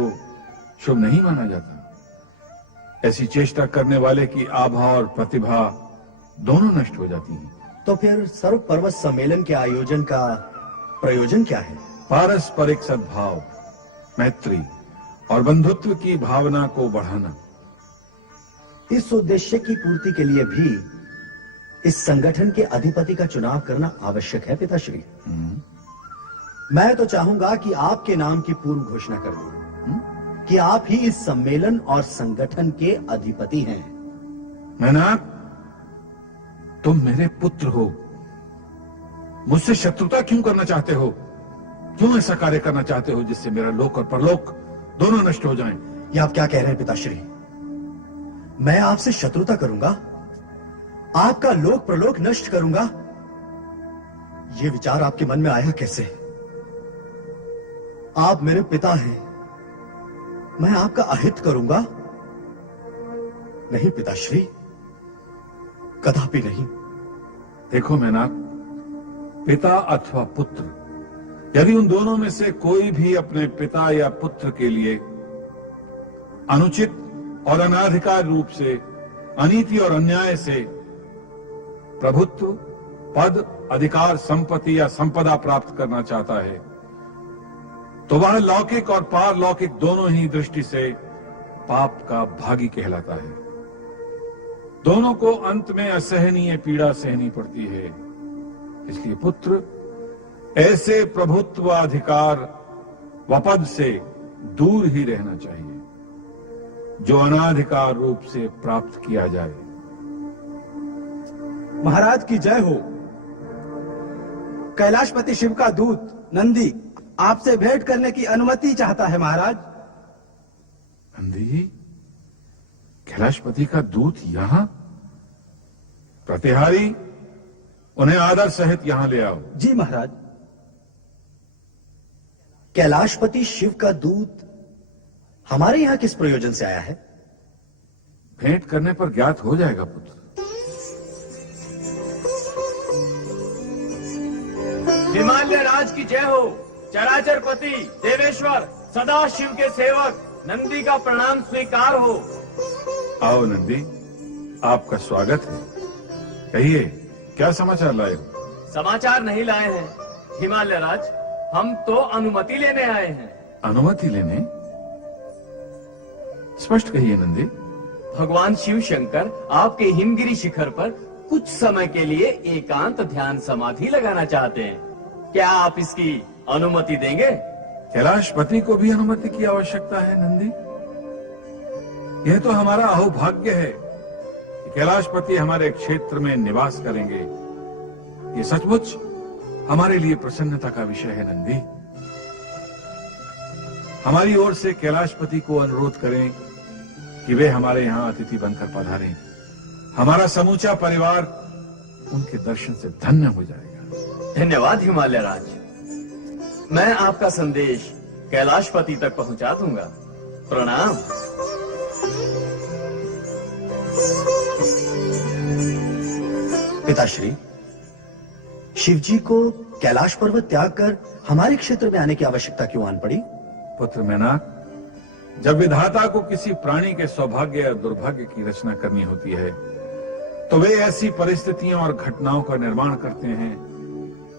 शुभ नहीं माना जाता। ऐसी चेष्टा करने वाले की आभा और प्रतिभा दोनों नष्ट हो जाती हैं। तो फिर सर्व पर्वत सम्मेलन के आयोजन का प्रयोजन क्या है? पारस्परिक सद्भाव, मैत्री और बंधुत्व की भावना को बढ़ाना। इस उद्देश्य की पूर्ति के लिए भी इस संगठन के अधिपति का चुनाव करना आवश्यक है पिताश्री। मैं तो चाहूंगा कि आपके नाम की पूर्व घोषणा कर दूं कि आप ही इस सम्मेलन और संगठन के अधिपति हैं। मैनाक, तुम मेरे पुत्र हो, मुझसे शत्रुता क्यों करना चाहते हो? क्यों ऐसा कार्य करना चाहते हो जिससे मेरा लोक और परलोक दोनों नष्ट हो जाएं? ये आप क्या कह रहे हैं पिताश्री? मैं आपसे शत्रुता करूंगा? आपका लोक प्रलोक नष्ट करूंगा? ये विचार आपके मन में आया कैसे? आप मेरे पिता हैं, मैं आपका अहित करूंगा? नहीं पिताश्री, कदापि नहीं। देखो मेनाक, पिता अथवा पुत्र, यदि उन दोनों में से कोई भी अपने पिता या पुत्र के लिए अनुचित और अनाधिकार रूप से, अनीति और अन्याय से प्रभुत्व, पद, अधिकार, संपत्ति या संपदा प्राप्त करना चाहता है, तो वह लौकिक और पारलौकिक दोनों ही दृष्टि से पाप का भागी कहलाता है। दोनों को अंत में असहनीय पीड़ा सहनी पड़ती है। इसलिए पुत्र ऐसे प्रभुत्व, अधिकार व पद से दूर ही रहना चाहिए जो अनाधिकार रूप से प्राप्त किया जाए। महाराज की जय हो। कैलाशपति शिव का दूत नंदी आपसे भेंट करने की अनुमति चाहता है महाराज। नंदी, कैलाशपति का दूत यहां? प्रतिहारी, उन्हें आदर सहित यहां ले आओ। जी महाराज। कैलाशपति शिव का दूत हमारे यहां किस प्रयोजन से आया है? भेंट करने पर ज्ञात हो जाएगा पुत्र। हिमालय राज की जय हो। चराचर पति, देवेश्वर, सदा शिव के सेवक नंदी का प्रणाम स्वीकार हो। आओ नंदी, आपका स्वागत है। कहिए, क्या समाचार लाए हो? समाचार नहीं लाए हैं हिमालय राज, हम तो अनुमति लेने आए हैं। अनुमति लेने? स्पष्ट कहिए नंदी। भगवान शिव शंकर आपके हिमगिरी शिखर पर कुछ समय के लिए एकांत ध्यान समाधि लगाना चाहते हैं। क्या आप इसकी अनुमति देंगे? कैलाशपति को भी अनुमति की आवश्यकता है नंदी। यह तो हमारा अहोभाग्य है कि कैलाशपति हमारे क्षेत्र में निवास करेंगे। ये सचमुच हमारे लिए प्रसन्नता का विषय है नंदी। हमारी ओर से कैलाशपति को अनुरोध करें कि वे हमारे यहां अतिथि बनकर पधारें। हमारा समूचा परिवार उनके दर्शन से धन्य हो जाएगा। धन्यवाद हिमालय राज। मैं आपका संदेश कैलाशपति तक पहुंचा दूंगा। प्रणाम। पिताश्री, शिवजी को कैलाश पर्वत त्याग कर हमारे क्षेत्र में आने की आवश्यकता क्यों आन पड़ी? पुत्र मेनाक, जब विधाता को किसी प्राणी के सौभाग्य या दुर्भाग्य की रचना करनी होती है, तो वे ऐसी परिस्थितियों और घटनाओं का निर्माण करते हैं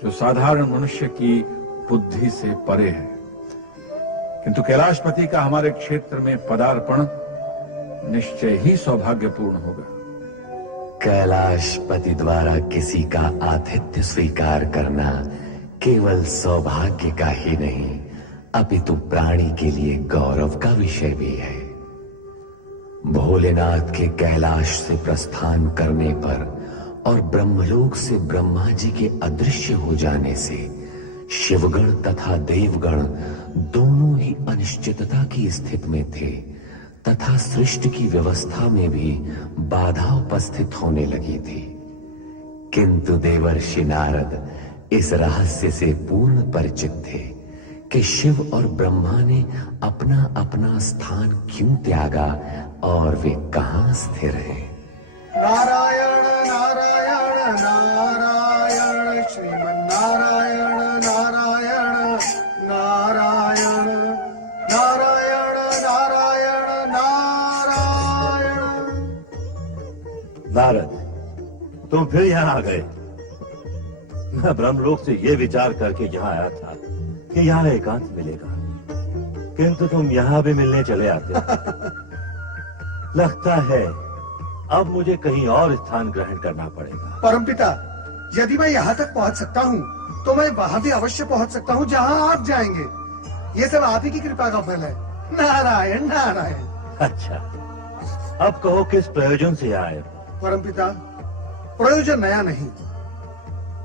जो साधारण मनुष्य की बुद्धि से परे है। किंतु कैलाशपति का हमारे क्षेत्र में पदार्पण निश्चय ही सौभाग्यपूर्ण होगा। कैलाशपति द्वारा किसी का आतिथ्य स्वीकार करना केवल सौभाग्य का ही नहीं, अपितु प्राणी के लिए गौरव का विषय भी है। भोलेनाथ के कैलाश से प्रस्थान करने पर और ब्रह्मलोक से ब्रह्मा जी के अदृश्य हो जाने से शिवगण तथा देवगण दोनों ही अनिश्चितता की स्थिति में थे तथा सृष्टि की व्यवस्था में भी बाधा उपस्थित होने लगी थी। किंतु देवर्षि नारद इस रहस्य से पूर्ण परिचित थे कि शिव और ब्रह्मा ने अपना अपना स्थान क्यों त्यागा और वे कहां स्थिर हैं। नारायण नारायण नारायण श्रीमन्नारायण नारायण नारायण नारायण नारायण नारायण। नारद, तुम फिर यहाँ आ गए। मैं ब्रह्मलोक से ये विचार करके यहाँ आया था कि यहाँ एकांत मिलेगा, किंतु तुम यहाँ भी मिलने चले आते हो। लगता है अब मुझे कहीं और स्थान ग्रहण करना पड़ेगा। परमपिता, यदि मैं यहाँ तक पहुँच सकता हूँ तो मैं वहाँ भी अवश्य पहुँच सकता हूँ जहाँ आप जाएंगे। ये सब आप ही की कृपा का फल है। नारायण नारायण। अच्छा, अब कहो किस प्रयोजन से आए? परमपिता, प्रयोजन नया नहीं।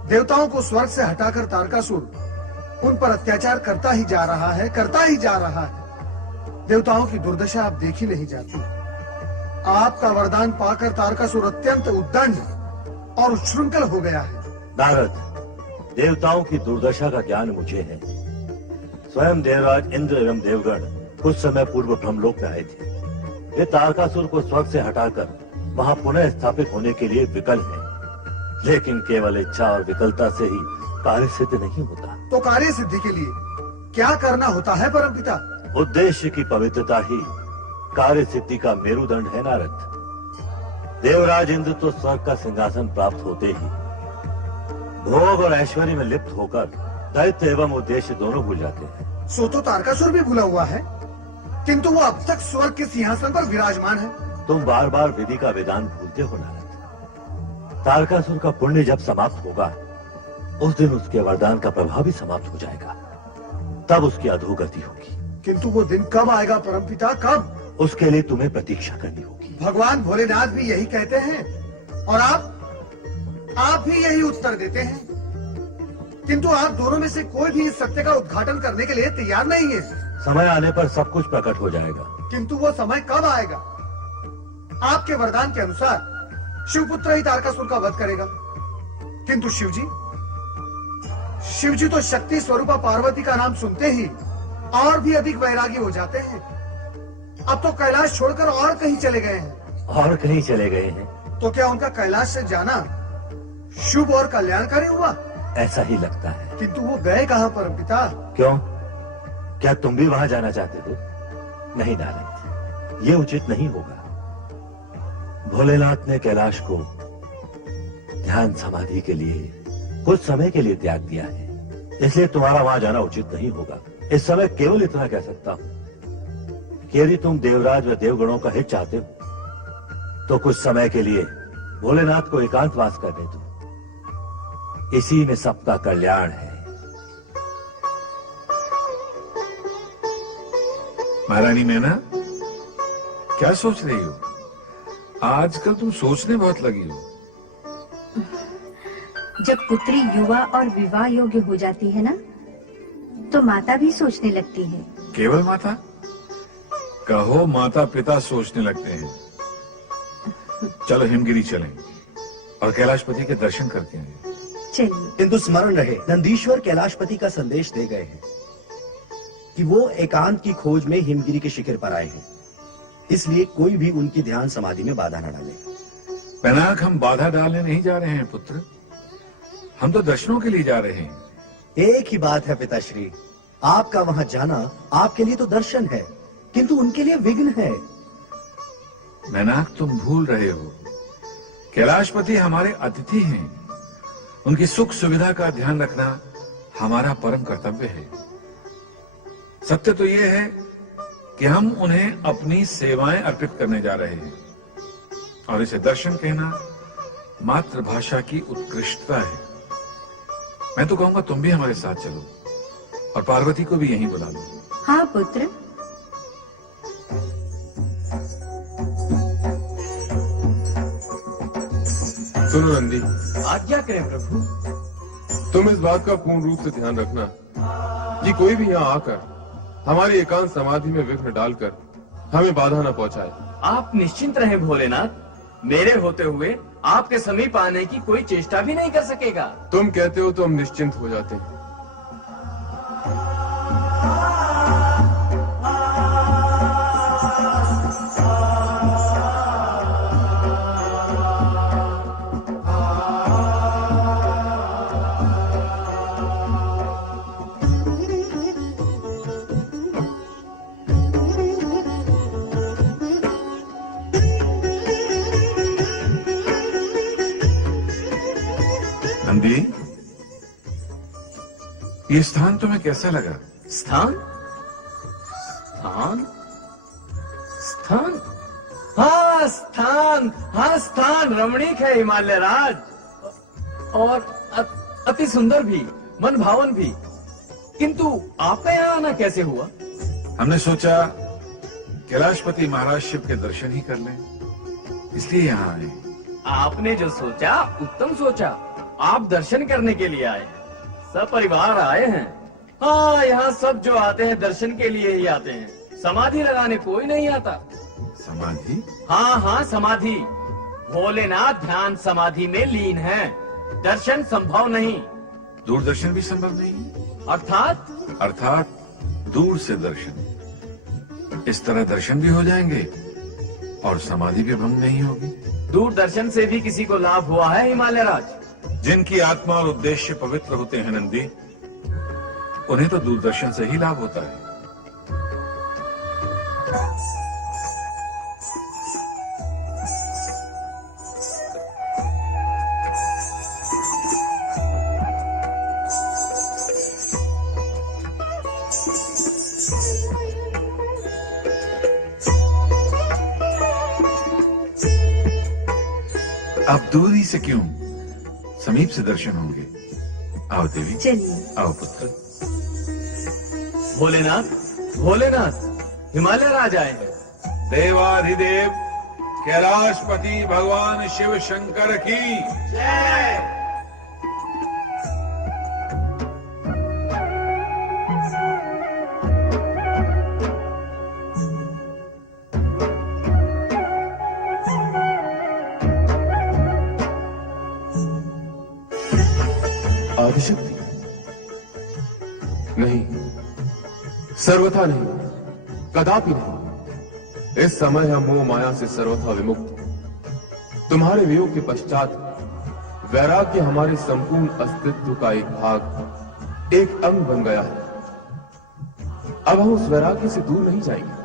देवताओं को स्वर्ग से हटाकर तारकासुर उन पर अत्याचार करता ही जा रहा है, करता ही जा रहा है। देवताओं की दुर्दशा आप देखी नहीं जाती। आपका वरदान पाकर तारकासुर अत्यंत उद्दंड और उच्छृंखल हो गया है। नारद, देवताओं की दुर्दशा का ज्ञान मुझे है। स्वयं देवराज इंद्र एवं देवगण कुछ समय पूर्व ब्रह्मलोक में आए थे। वे तारकासुर को स्वर्ग से हटाकर वहां पुनः स्थापित होने के लिए विकल हैं। लेकिन केवल इच्छा और विकलता से ही कार्य सिद्ध नहीं होता। तो कार्य सिद्धि के लिए क्या करना होता है परमपिता? उद्देश्य की पवित्रता ही कार्य सिद्धि का मेरुदंड है नारद। देवराज इंद्र तो स्वर्ग का सिंहासन प्राप्त होते ही भोग और ऐश्वर्य में लिप्त होकर दैत्य एवं उद्देश्य दोनों भूल जाते हैं। सो तो तारकासुर भी भूला हुआ है, किंतु वो अब तक स्वर्ग के सिंहासन पर विराजमान है। तुम बार बार विधि का वेदांत भूलते हो नारद। तारकासुर का पुण्य जब समाप्त होगा उस दिन उसके वरदान का प्रभाव भी समाप्त हो जाएगा, तब उसकी अधोगति होगी। किंतु वो दिन कब आएगा परमपिता, कब? उसके लिए तुम्हें प्रतीक्षा करनी होगी। भगवान भोलेनाथ भी यही कहते हैं और आप भी यही उत्तर देते हैं, किंतु आप दोनों में से कोई भी इस सत्य का उद्घाटन करने के लिए तैयार नहीं है। समय आने पर सब कुछ प्रकट हो जाएगा। किंतु वो समय कब आएगा? आपके वरदान के अनुसार शिवपुत्र ही तारकासुर का वध करेगा, किंतु शिवजी तो शक्ति स्वरूपा पार्वती का नाम सुनते ही और भी अधिक वैरागी हो जाते हैं। अब तो कैलाश छोड़कर और कहीं चले गए हैं। और कहीं चले गए हैं? तो क्या उनका कैलाश से जाना शुभ और कल्याणकारी हुआ? ऐसा ही लगता है। किंतु वो गए कहाँ परमपिता? क्यों, क्या तुम भी वहां जाना चाहते थे? नहीं नारद, ये उचित नहीं होगा। भोलेनाथ ने कैलाश को ध्यान समाधि के लिए कुछ समय के लिए त्याग दिया है, इसलिए तुम्हारा वहां जाना उचित नहीं होगा। इस समय केवल इतना कह सकता हूं कि यदि तुम देवराज व देवगणों का हित चाहते हो तो कुछ समय के लिए भोलेनाथ को एकांतवास करने दो। इसी में सबका कल्याण है। महारानी मैना, क्या सोच रही हो? आजकल तुम सोचने बहुत लगी हो। जब पुत्री युवा और विवाह योग्य हो जाती है ना, तो माता भी सोचने लगती है। केवल माता? कहो माता पिता सोचने लगते हैं। चलो हिमगिरी चलें और कैलाशपति के दर्शन करके आए। चलिए। किंतु स्मरण रहे, नंदीश्वर कैलाशपति का संदेश दे गए हैं कि वो एकांत की खोज में हिमगिरी के शिखर पर आए हैं, इसलिए कोई भी उनकी ध्यान समाधि में बाधा न डाले। पैनाक, हम बाधा डालने नहीं जा रहे हैं पुत्र, हम तो दर्शनों के लिए जा रहे हैं। एक ही बात है पिताश्री, आपका वहां जाना आपके लिए तो दर्शन है, किंतु उनके लिए विघ्न है। मैनाक, तुम भूल रहे हो, कैलाशपति हमारे अतिथि हैं। उनकी सुख सुविधा का ध्यान रखना हमारा परम कर्तव्य है। सत्य तो यह है कि हम उन्हें अपनी सेवाएं अर्पित करने जा रहे हैं, और इसे दर्शन कहना मातृभाषा की उत्कृष्टता है। मैं तो कहूंगा तुम भी हमारे साथ चलो और पार्वती को भी यहीं बुला लो। हाँ पुत्र। सुनो नंदी, आज्ञा करें प्रभु। तुम इस बात का पूर्ण रूप से ध्यान रखना कि कोई भी यहाँ आकर हमारी एकांत समाधि में विघ्न डालकर हमें बाधा न पहुंचाए। आप निश्चिंत रहें भोलेनाथ, मेरे होते हुए आपके समीप आने की कोई चेष्टा भी नहीं कर सकेगा। तुम कहते हो तो हम निश्चिंत हो जाते हैं। नंदी, ये स्थान तुम्हें कैसा लगा? स्थान? स्थान? स्थान? हाँ स्थान, हाँ स्थान रमणीक है हिमालय राज, और अति सुंदर भी, मन भावन भी। किंतु आपका यहाँ आना कैसे हुआ? हमने सोचा कैलाशपति महाराज शिव के दर्शन ही कर लें, इसलिए यहाँ आए। आपने जो सोचा उत्तम सोचा। आप दर्शन करने के लिए आए, सब परिवार आए हैं। हाँ, यहाँ सब जो आते हैं दर्शन के लिए ही आते हैं, समाधि लगाने कोई नहीं आता। समाधि? हाँ हाँ समाधि। भोलेनाथ ध्यान समाधि में लीन हैं, दर्शन संभव नहीं। दूरदर्शन भी संभव नहीं है। अर्थात दूर से दर्शन, इस तरह दर्शन भी हो जाएंगे और समाधि भी भंग नहीं होगी। दूरदर्शन से भी किसी को लाभ हुआ है हिमालय राज? जिनकी आत्मा और उद्देश्य पवित्र होते हैं नंदी, उन्हें तो दूरदर्शन से ही लाभ होता है। अब दूरी से क्यों, समीप से दर्शन होंगे। आओ देवी, चलिए। आओ पुत्र। भोलेनाथ, भोलेनाथ, हिमालय राज आए हैं। देवाधिदेव कैलाशपति भगवान शिव शंकर की जय। आदिशक्ति नहीं, सर्वथा नहीं, कदापि नहीं। इस समय हम मोह माया से सर्वथा विमुक्त। तुम्हारे वियोग के पश्चात वैराग्य हमारे संपूर्ण अस्तित्व का एक भाग, एक अंग बन गया है। अब हम उस वैराग्य से दूर नहीं जाएंगे।